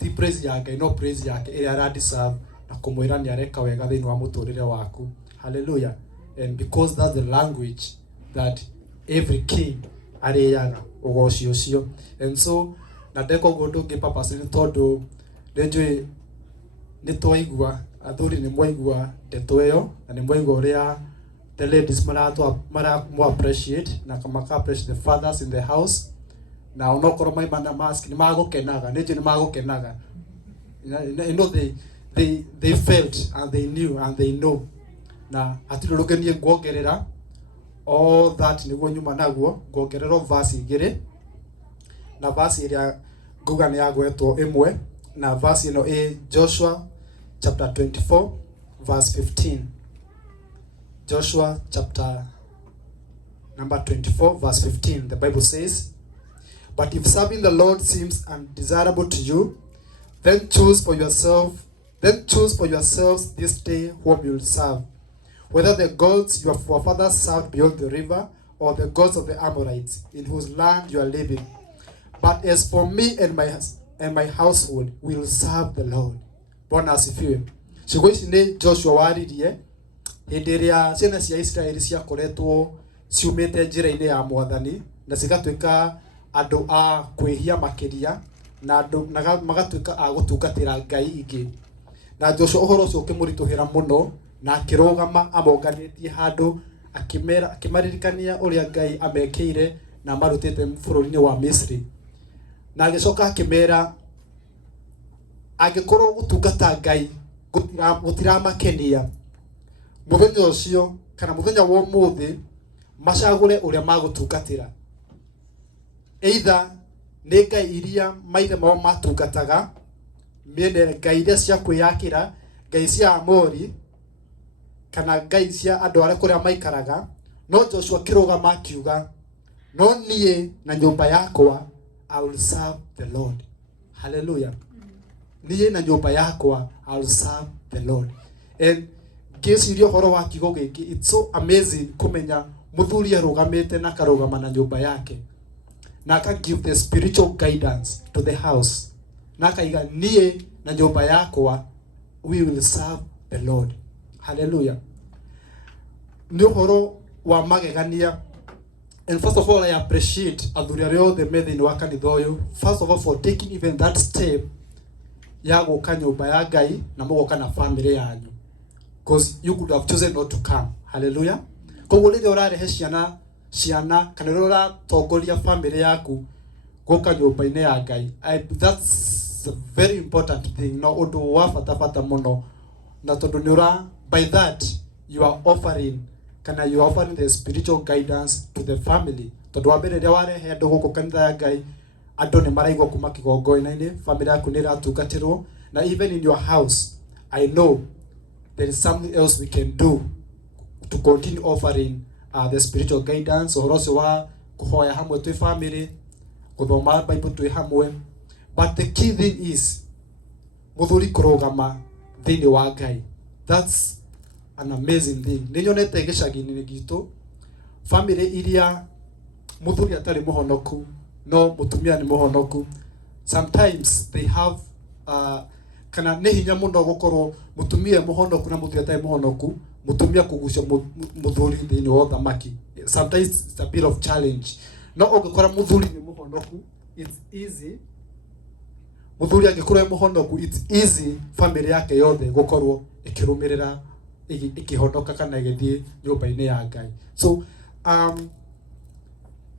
Ti praise yake no praise yake ĩrĩa aradeserve na kũmwĩra nĩ areka wega thĩinĩ wa mũtũrĩre waku. Hallelujah. And because that's the language that every king arĩaga ũgoci ũcio. And so na ndeka ũguo ndũngĩ purpose nĩ tondũ nĩnjũĩ nĩ twaigua athuri nĩ mwaigua ndeto ĩyo na nĩ mwaigua ũrĩa the ladies mara appreciate na maka appreciate the fathers in the house. Na onokorwo maima na mask nĩ magũkenaga, nĩnjũĩ nĩ magũkenaga. You know they felt and they knew and they know. Na hatirĩ rũgenie nguongerera all that nĩguo nyuma naguo nguongerera verse igĩrĩ na verse ĩrĩa nguga nĩ yagwetwo ĩmwe na verse ĩno ĩ Joshua chapter 24 verse 15. Joshua chapter number 24 verse 15. The Bible says, "But if serving the Lord seems undesirable to you, then choose for yourselves this day whom you will serve, whether the gods your forefathers served beyond the river, or the gods of the Amorites, in whose land you are living. But as for me and my household, we will serve the Lord." Bwana asifiwe. Ciugo ici nĩ Joshua waririe hĩndĩ ĩrĩa ciana cia Israeli ciakoretwo ciumĩte njĩra-inĩ ya Mwathani na cigatuĩka andũ a kwĩhia makĩria na andũ magatuĩka a gũtungatĩra ngai ingĩ. Na Joshua ũhoro ũcio ũkĩmũritũhĩra mũno na akĩrũgama amonganĩtie handũ akĩmaririkania ũrĩa Ngai amekĩire na marutĩte bũrũri-inĩ wa Misri. Na agĩcoka akĩmera angĩkorwo gũtungata Ngai gũtiramakenia, mũthenya ũcio kana mũthenya wa ũmũthĩ macagũre ũrĩa magũtungatĩra. Either nĩ ngai iria maithe mao matungataga, mĩene ngai iria cia kwĩyakĩra, ngai cia Amori, kana ngai cia andũ arĩa kũrĩa maikaraga. No Joshua akĩrũgama akiuga, no niĩ na nyũmba yakwa I will serve the Lord. Hallelujah. Niĩ na nyũmba yakwa I will serve the Lord. And ngĩciria ũhoro wa kiugo gĩkĩ, it's so amazing kũmenya mũthuri arũgamĩte na karũgama na nyũmba yake na aka give the spiritual guidance to the house na akaiga niĩ na nyũmba yakwa we will serve the Lord. Hallelujah. Nĩ ũhoro wa magegania. And first of all, I appreciate athuri arĩa othe me thĩinĩ wa kanitha ũyũ, first of all for taking even that step ya gũka nyũmba ya Ngai na mũgoka na family yanyu, because you could have chosen not to come. Hallelujah. Koguo rĩrĩa ũrarehe ciana kana rĩrĩa ũratongoria family yaku gũka nyũmba-inĩ ya Ngai, that's a very important thing, no ũndũ wa bata mũno. Na tondũ nĩ by that you are offering the spiritual guidance to the family. Tondũ wa mbere rĩrĩa warehe andũ gũkũ kanitha ya Ngai, andũ nĩ maraigua kuma kĩgongo-inĩ, family yaku nĩ ĩratungatĩrwo. Na even in your house, I know there is something else we can do to continue offering the spiritual guidance. Ũhoro ũcio wa kũhoya hamwe twĩ family, gũthoma Bible twĩ hamwe. But the key thing is mũthuri kũrũgama thĩinĩ wa Ngai. That's an amazing thing. Nĩ nyonete gĩcagi-inĩ gitũ family iria mũthuri atarĩ mũhonoku no mũtumia nĩ mũhonoku. Sometimes they have kana nĩ hinya mũno gũkorwo mũtumia mũhonoku na mũthuri atarĩ mũhonoku, mũtumia kũgucia mũthuri thĩinĩ wa ũthamaki. Sometimes it's a bit of challenge. No ũngĩkora mũthuri nĩ mũhonoku, it's easy. Mũthuri angĩkorwo mũhonoku, it's easy family yake yothe gũkorwo ĩkĩrũmĩrĩra ĩkĩhonoka kana ĩgĩthiĩ nyũmba-inĩ ya Ngai. So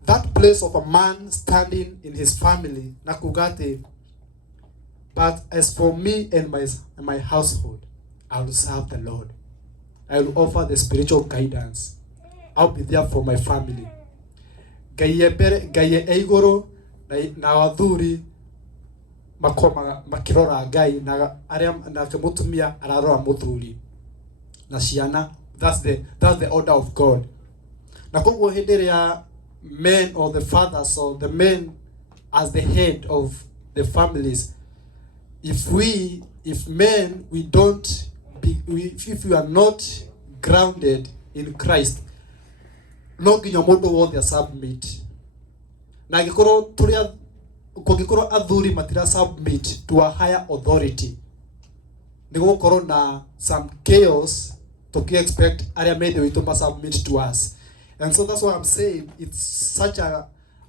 that place of a man standing in his family na kuga atĩ, but as for me and my household, I will serve the Lord. I will offer the spiritual guidance. I'll be there for my family. Ngai e igũrũ na athuri makĩrora Ngai na arĩa nake mũtumia ararora mũthuri na ciana. That's the order of God. Na koguo hĩndĩ ĩrĩa men or the fathers or the men as the head of the families, if we are not grounded in Christ, no nginya mũndũ wothe submit. Na kũngĩkorwo athuri matira submit to a higher authority, nĩ gũkorwo na some chaos to expect arĩa methe witũ ma submit to us. And so that's why I'm saying it's such a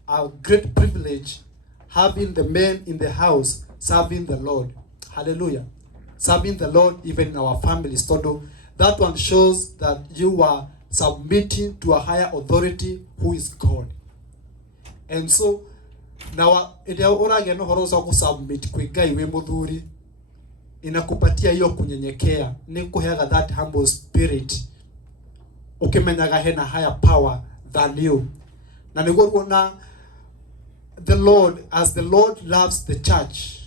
a great privilege having the men in the house serving the Lord. Hallelujah. Serving the Lord even in our families. So that one shows that you are submitting to a higher authority who is God. And so now urage no horo za kusubmit kwa Ngai we muthuri inakupatia hiyo kunyenyekea, ni kuheaga that humble spirit, ukimenyaga hena higher power than you. Na niguo kuona the Lord, as the Lord loves the church,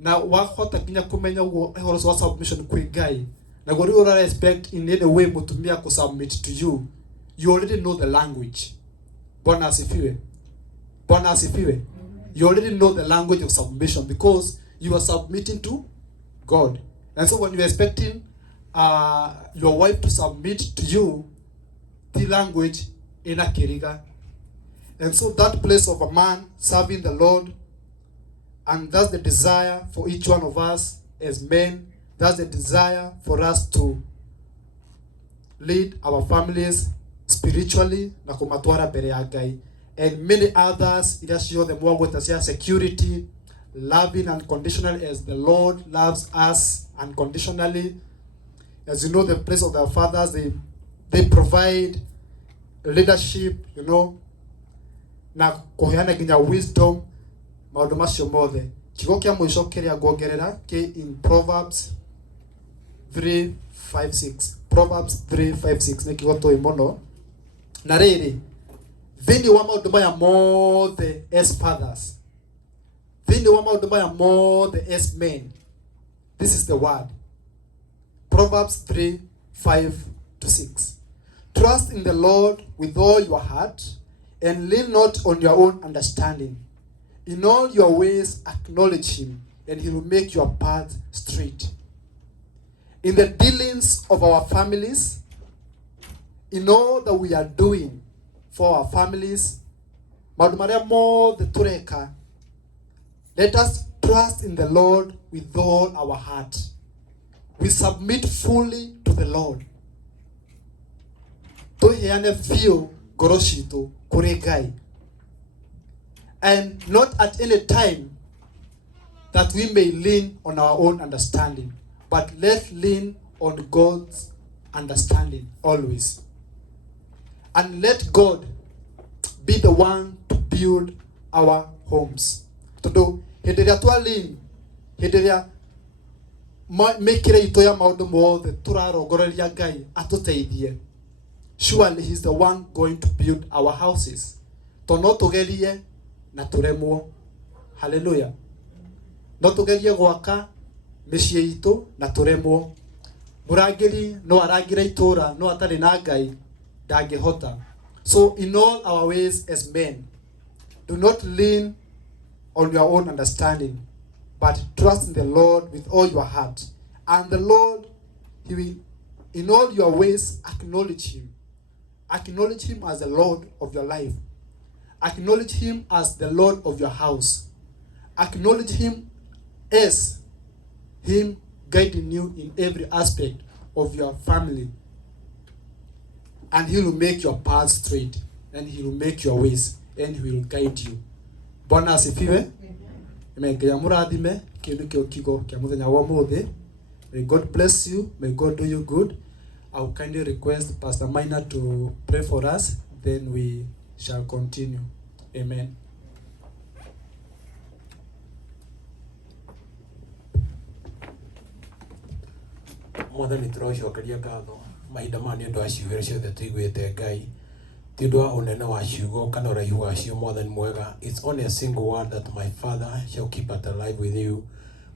na wahota kinya kumenya horo za submission kwa Ngai, na gori ura respect in any way mutumia ku submit to you, you already know the language. Bwana asifiwe. Bwana asifiwe. You already know the language of submission because you are submitting to God. And so when you are expecting your wife to submit to you, the language in a kiriga. And so that place of a man serving the Lord, and that's the desire for each one of us as men. That's the desire for us to lead our families spiritually na kumatwara mbere ya Ngai. And many others, it has shown them more with us security, loving unconditionally as the Lord loves us unconditionally. As you know, the place of their fathers, they provide leadership, you know, na kuheana ginya wisdom, maundu macio mothe. Kigo kia mwisho kiria nguongerera ki in Proverbs 3:5-6. Proverbs 3:5-6 ni kigo toi muno. Na riri thini wa maundu maya mothe as fathers, thini wa maundu maya mothe as men, this is the word. Proverbs 3:5-6. Trust in the Lord with all your heart and lean not on your own understanding. In all your ways acknowledge him, and he will make your path straight. In the dealings of our families, in all that we are doing for our families, let us trust in the Lord with all our heart. We submit fully to the Lord. Tuheane view goroshitu kuri Ngai. And not at any time that we may lean on our own understanding, but let's lean on God's understanding always. And let God be the one to build our homes. Todo hederia twa lean, hederia mekire itoya maundu mothe turarongoreria Ngai atuteithie. Surely he's the one going to build our houses. Tono tugerie na turemwo. Hallelujah. No tugerie gwaka mĩciĩ itũ na turemwo. Murangĩri no arangira itura no atari na Ngai ndangĩhota. So in all our ways as men, do not lean on your own understanding, but trust in the Lord with all your heart. And the Lord, he will, in all your ways, acknowledge him. Acknowledge him as the Lord of your life. Acknowledge him as the Lord of your house. Acknowledge him as him guiding you in every aspect of your family. And he will make your path straight, and he will make your ways, and he will guide you. Bwana asifiwe. Amen. Ngai amurathime kindu kio kigo kia muthenya wa muthi. May God bless you. May God do you good. I will kindly request Pastor Minor to pray for us, then we shall continue. Amen. Mwathani tũrocokeria ngatho mahinda maya nĩ ũndũ wa ciugĩro ciothe tũiguĩte Ngai, ti ũndũ wa ũnene wa ciugo kana ũraihu wacio. Mwathani mwega, it's only a single word that my Father shall keep it alive with you.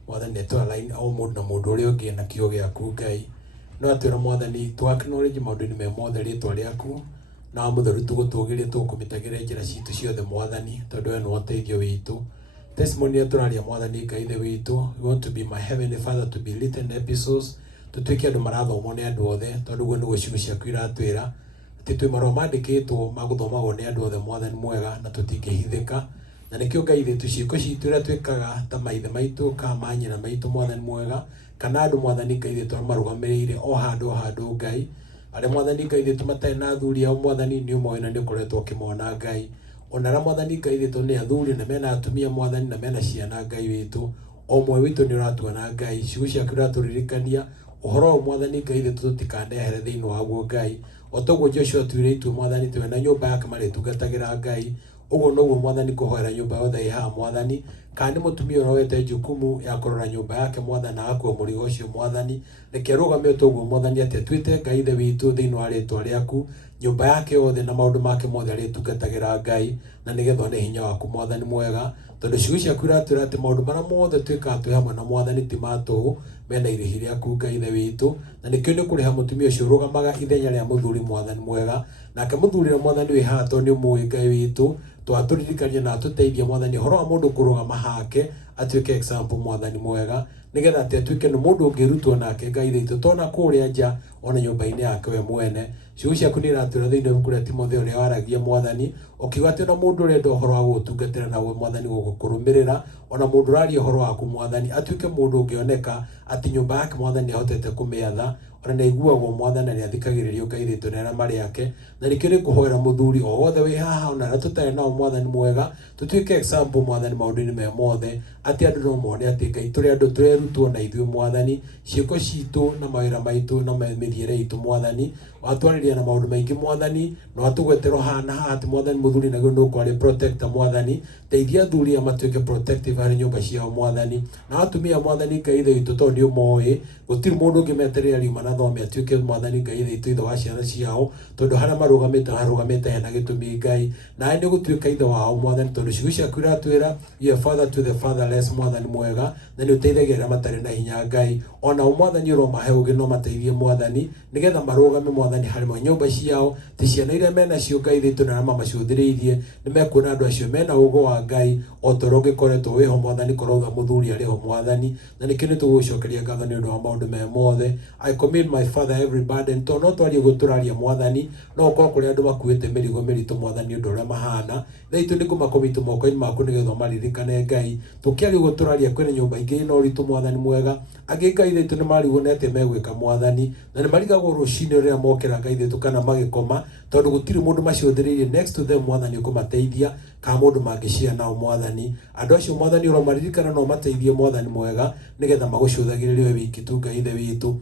Mwathani nĩtwaline o mũndũ na mũndũ ũrĩa ũngĩ na kiugo gĩaku Ngai, no atwĩra Mwathani tũ acknowledge maũndũ-inĩ me mothe rĩtwa rĩaku, na wa mũtheru tũgũtũgĩrie tũkũmĩtagĩra njĩra citũ ciothe Mwathani, tondũ we nĩ ũteithio witũ. Testimony ya tũraria Mwathani Ngai ithe witũ, we want to be my heavenly Father, to be written episodes, tutuike andu marathomwo ni andu othe, tondu guo niguo ciugo ciaku iratwira ati twi marũa mandĩkĩtwo maguthomagwo ni andu othe Mwathani mwega, na tũtingĩhithĩka. Na nĩkĩo Ngai ithe ciĩko citũ iria twĩkaga ta maithe maitũ kana manyina maitũ Mwathani mwega, kana andu Mwathani Ngai ithe tũmarũgamĩrĩire o handũ Ngai, arĩa Mwathani Ngai ithe matarĩ na athuri ao Mwathani nĩ ũmoĩ na nĩ ũkoretwo ũkĩmona Ngai. onara mwathani Ngai witũ nĩ athuri na mena atumia mwathani na mena ciana Ngai witũ, o mwe witũ nĩ ũratuona Ngai, ciugo ciaku iratũririkania ũhoro wa mwathani Ngai witũ tũtikanehere thĩinĩ waguo Ngai, o toguo Joshua tuire itua mwathani twĩ na nyũmba yake marĩtungatagĩra Ngai, ũguo noguo mwathani kũhoera nyũmba yothe ĩ haha mwathani, kana nĩ mũtumia ũroete jukumu ya kũrora nyũmba yake mwathani na akuo mũrigo ũcio mwathani, reke rũgame toguo mwathani atĩ atuĩte Ngai ithe witũ thĩinĩ wa rĩtwa rĩaku, nyũmba yake yothe na maũndũ make mothe arĩtungatagĩra Ngai, na nĩgetha one hinya waku mwathani mwega, tondũ ciugo ciaku iratwĩra atĩ maũndũ marĩa mothe twĩkaga twĩ hamwe na mwathani ti ma tũhũ, mena irĩhi rĩaku Ngai ithe witũ, na nĩkĩo nĩ kũrĩha mũtumia ũcio ũrũgamaga ithenya rĩa mũthuri mwathani mwega, nake mũthuri ũrĩa mwathani wĩ haha tondũ nĩ ũmũĩ Ngai witũ, twatũririkania na atũteithie mwathani ũhoro wa mũndũ kũrũgama hake atuĩke example mwathani mwega, nĩgetha atĩ atuĩke nĩ mũndũ ũngĩrutwo nake Ngai ithe witũ tona kũrĩa nja ona nyũmba-inĩ yake we mwene. Ciugo ciaku nĩ iratwĩra thĩinĩ wa ibuku rĩa Timotheo ũrĩa waragia mwathani, ũkiuga atĩ ona mũndũ ũrenda ũhoro wa gũgũtungatĩra na mwathani gũgũkũrũmĩrĩra, ona mũndũ ũraria ũhoro waku mwathani atuĩke mũndũ ũngĩoneka atĩ nyũmba yake mwathani ahotete kũmĩatha, ona nĩ aiguagwo mwathani na nĩ athikagĩrĩrio Ngai witũ na arĩa marĩ ake, na nĩkĩo nĩ ngũhoera mũthuri o wothe wĩ haha ona arĩa tũtarĩ nao mwathani mwega, tũtuĩke example mwathani maũndũ-inĩ me mothe, atĩ andũ no mone atĩ Ngai tũrĩ andũ tũrerutwo na ithuĩ mwathani, ciĩko citũ na mawĩra maitũ na mĩthiĩre itũ mwathani, watwarĩria na maũndũ maingĩ mwathani, na watũgwetera haha na haha atĩ mwathani mũthuri naguo nĩ ũkwarĩ protector mwathani, teithia athuri aya matuĩke protective harĩ nyũmba ciao mwathani, na atumia mwathani Ngai ithe witũ tondũ nĩ ũmoĩ, gũtirĩ mũndũ ũngĩmeterera riuma na thome atuĩke mwathani Ngai ithe witũ ithe wa ciana ciao, tondũ harĩa marũgamĩte hena gĩtũmi Ngai, nawe nĩ gũtuĩka ithe wao mwathani, tondũ ciugo ciaku iratwĩra you are father to the fatherless mwathani mwega, na nĩ ũteithagia arĩa matarĩ na hinya Ngai, ona o mwathani ũromahe ũgĩ no mateithie mwathani, nĩgetha marũgame mwathani harĩ nyũmba ciao, ti ciana iria menacio Ngai ithe witũ na arĩa mamacũthĩrĩirie nĩ mekuona andũ acio mena ũũgĩ wa Ngai, o ta ũrĩa ũngĩkoretwo wĩho mwathani korwo mũthuri arĩ ho mwathani, na nĩkĩo nĩ tũgũgũcokeria ngatho nĩ ũndũ wa maũndũ me mothe. I commit my father every burden, tondũ no twarie gũtũraria mwathani, no ũkorwo kũrĩ andũ makuĩte mĩrigo mĩritũ mwathani ũndũ ũrĩa mahana, thaa itũ nĩ ngũmakomiti moko-inĩ maku nĩgetha maririkane Ngai, tũkĩaria gũtũraria kwĩna nyũmba ingĩ na ũritũ mwathani mwega, angĩ Ngai ithe witũ nĩ marigwo nĩ atĩ megwĩka mwathani, na nĩ marigagwo rũcinĩ rĩrĩa mokĩra Ngai ithe witũ kana magĩkoma, tondũ gũtirĩ mũndũ macũthĩrĩirie next to them mwathani ũkũmateithia, kana mũndũ mangĩshare nao mwathani, andũ acio mwathani ũromaririkana no mateithie mwathani mwega, nĩgetha magũcũthagĩrĩrie we wiki tu Ngai ithe witũ.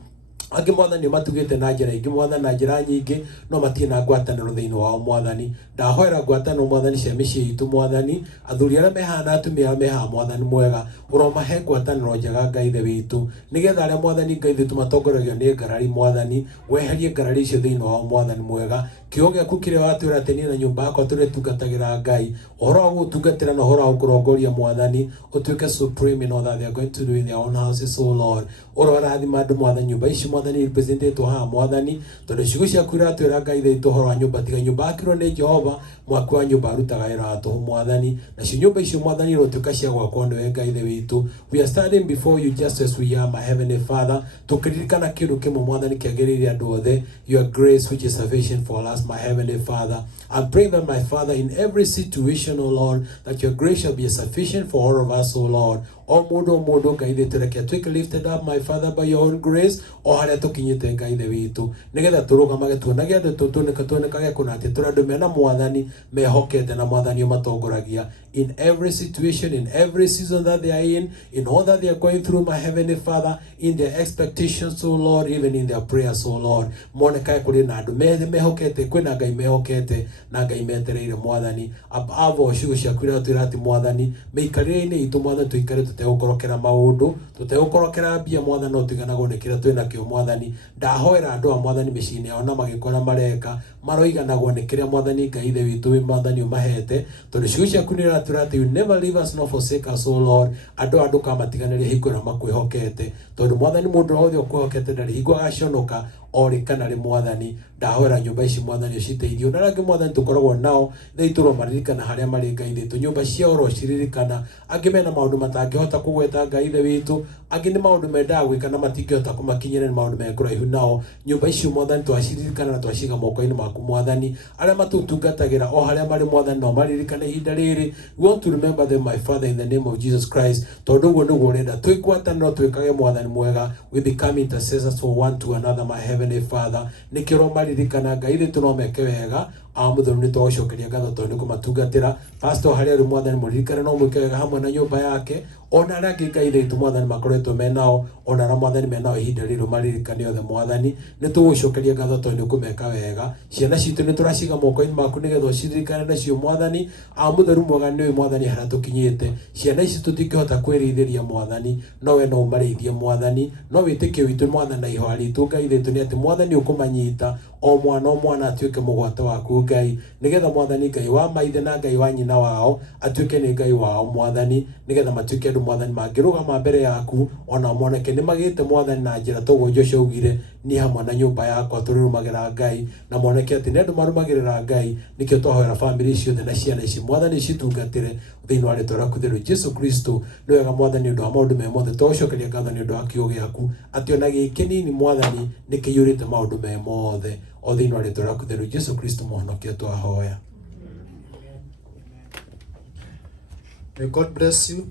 Angĩ mwathani matugĩte na njĩra ingĩ mwathani, na njĩra nyingĩ no matirĩ na ngwatanĩro thĩinĩ wao mwathani, ndahoera ngwatanĩro mwathani cia mĩciĩ itũ mwathani, athuri arĩa mehaha na atumia arĩa mehaha mwathani mwega, ũromahe ngwatanĩro njega Ngai ithe witũ, nĩgetha arĩa mwathani Ngai ithe matongoragio nĩ ngarari mwathani, weherie ngarari icio thĩinĩ wao mwathani mwega, kiugo gĩaku kĩrĩa watwĩra atĩ niĩ na nyũmba yakwa tũrĩtungatagĩra Ngai, ũhoro wa gũtungatĩra na ũhoro wa gũkũrongoria mwathani ũtuĩke supreme in all that they are going to do in their own houses, O Lord. Ũrorathima andũ mwathani, nyũmba ici mwathani representĩtwo haha mwathani, tondũ ciugo ciaku iratwĩra Ngai ithe witũ ũhoro wa nyũmba tiga nyũmba yakirwo nĩ Jehova, mwaki wa nyũmba arutaga wĩra wa tũhũ mwathani, nacio nyũmba icio mwathani irotuĩka cia gwakwo nĩwe Ngai ithe witũ. We are standing before you just as we are, my heavenly Father, tũkĩririkana kĩndũ kĩmwe mwathani kĩagĩrĩire andũ othe, your grace which is sufficient for us, my heavenly Father. I pray that, my Father, in every situation, O Lord, that your grace shall be sufficient for all of us, O Lord. O mũndũ Ngai ithe tũreke tuĩke lifted up, my Father, by your own grace, o harĩa tũkinyĩte Ngai ithe witũ, nĩgetha tũrũgamage tuonage andũ tuonekage kũna atĩ tũrĩ andũ mena mwathani mehokete na mwathani ũmatongoragia in every situation, in every season that they are in all that they are going through, my heavenly Father, in their expectations, O Lord, even in their prayers, O Lord. Monekae kũrĩ na andũ mehokete, kwĩna Ngai mehokete na Ngai metereire mwathani. Above all, ciugo ciaku iratwĩra atĩ mwathani, mĩikarĩre-inĩ itũ mwathani tũikare tutegũkorokera maũndũ, tutegũkorokera mbia mwathani, no tũiganagwo nĩ kĩrĩa twĩnakĩo mwathani. Ndahoera andũ a mwathani mĩciĩ-inĩ yao na magĩkora mareka maroiganagwo nĩ kĩrĩa mwathani Ngai ithe witũ mwathani ũmahete, tondũ ciugo ciaku nĩ iratwĩra atĩ you never leave us nor forsake us, O Lord. Andũ ndũkamatiganĩrie hingo ĩrĩa makwĩhokete, tondũ mwathani mũndũ wothe ũkwĩhokete ndarĩ hingo agaconoka ori kana rĩ mwathani. Ndahoera nyũmba ici mwathani ũciteithio, na rangĩ mwathani tũkoragwo nao thĩ itũro maririkana harĩa marĩ Ngai ithe witũ, nyũmba ciao ro ciririkana, angĩ mena maũndũ matangĩhota kũgweta Ngai ithe witũ, angĩ nĩ maũndũ mendaga gwĩka na matingĩhota kũmakinyĩra, nĩ maũndũ me kũraihu nao. Nyũmba icio mwathani twaciririkana na twaciga moko-inĩ maku mwathani, arĩa matũtungatagĩra o harĩa marĩ mwathani no maririkane ihinda rĩrĩ. We want to remember them, my Father, in the name of Jesus Christ, tondũ ũguo nĩguo ũrenda twĩgwatanĩro twĩkage mwathani mwega, we become intercessors for one to another, my heavenly Father. Nĩkĩo maririkana Ngai ithe tũnomeke wega mutheru ni twacokeria ngatho tondu ni kumatungatira pastor haria ri mwathani muririkane no mwikega hamwe na nyumba yake ona aria angĩ ngai thaitu mwathani makoretwo menao ona aria mwathani menao ihinda rĩrĩ maririkane othe mwathani nĩ tũgũcokeria ngatho tondũ nĩ kũmeka wega ciana citũ nĩ tũraciga moko-inĩ maku nĩgetha ũciririkane nacio mwathani mũtheru mwega nĩwe mwathani harĩa tũkinyĩte ciana ici tũtingĩhota kwĩrĩithĩria mwathani no we no ũmarĩithie mwathani no wĩtĩkio witũ mwathani na ihoya ritũ ngai thaitu nĩ atĩ mwathani ũkũmanyita o mwana atuĩke mũgwate waku ngai nĩgetha mwathani ngai wa maithe na ngai wa nyina wao atuĩke nĩ ngai wao mwathani nĩgetha matuĩke andũ mwathani mangĩrũgama mbere yaku ona moneke nĩ magĩte mwathani na njĩra toguo Joshua augire niĩ hamwe na nyũmba yakwa tũrĩrũmagĩra ngai na moneke atĩ nĩ andũ marũmagĩrĩra ngai nĩkĩo twahoera family ciothe na ciana ici mwathani citungatĩre thĩinĩ wa rĩtwa rĩaku theru Jesu Kristo nĩ wega mwathani ũndũ wa maũndũ me mothe twagũcokeria ngatho nĩ ũndũ wa kiugo gĩaku atĩ ona gĩkĩ nini mwathani nĩ kĩiyũrĩte maũndũ me mothe o thĩinĩ wa rĩtwa rĩaku theru Jesu Kristo mũhonokia twahoya. May God bless you.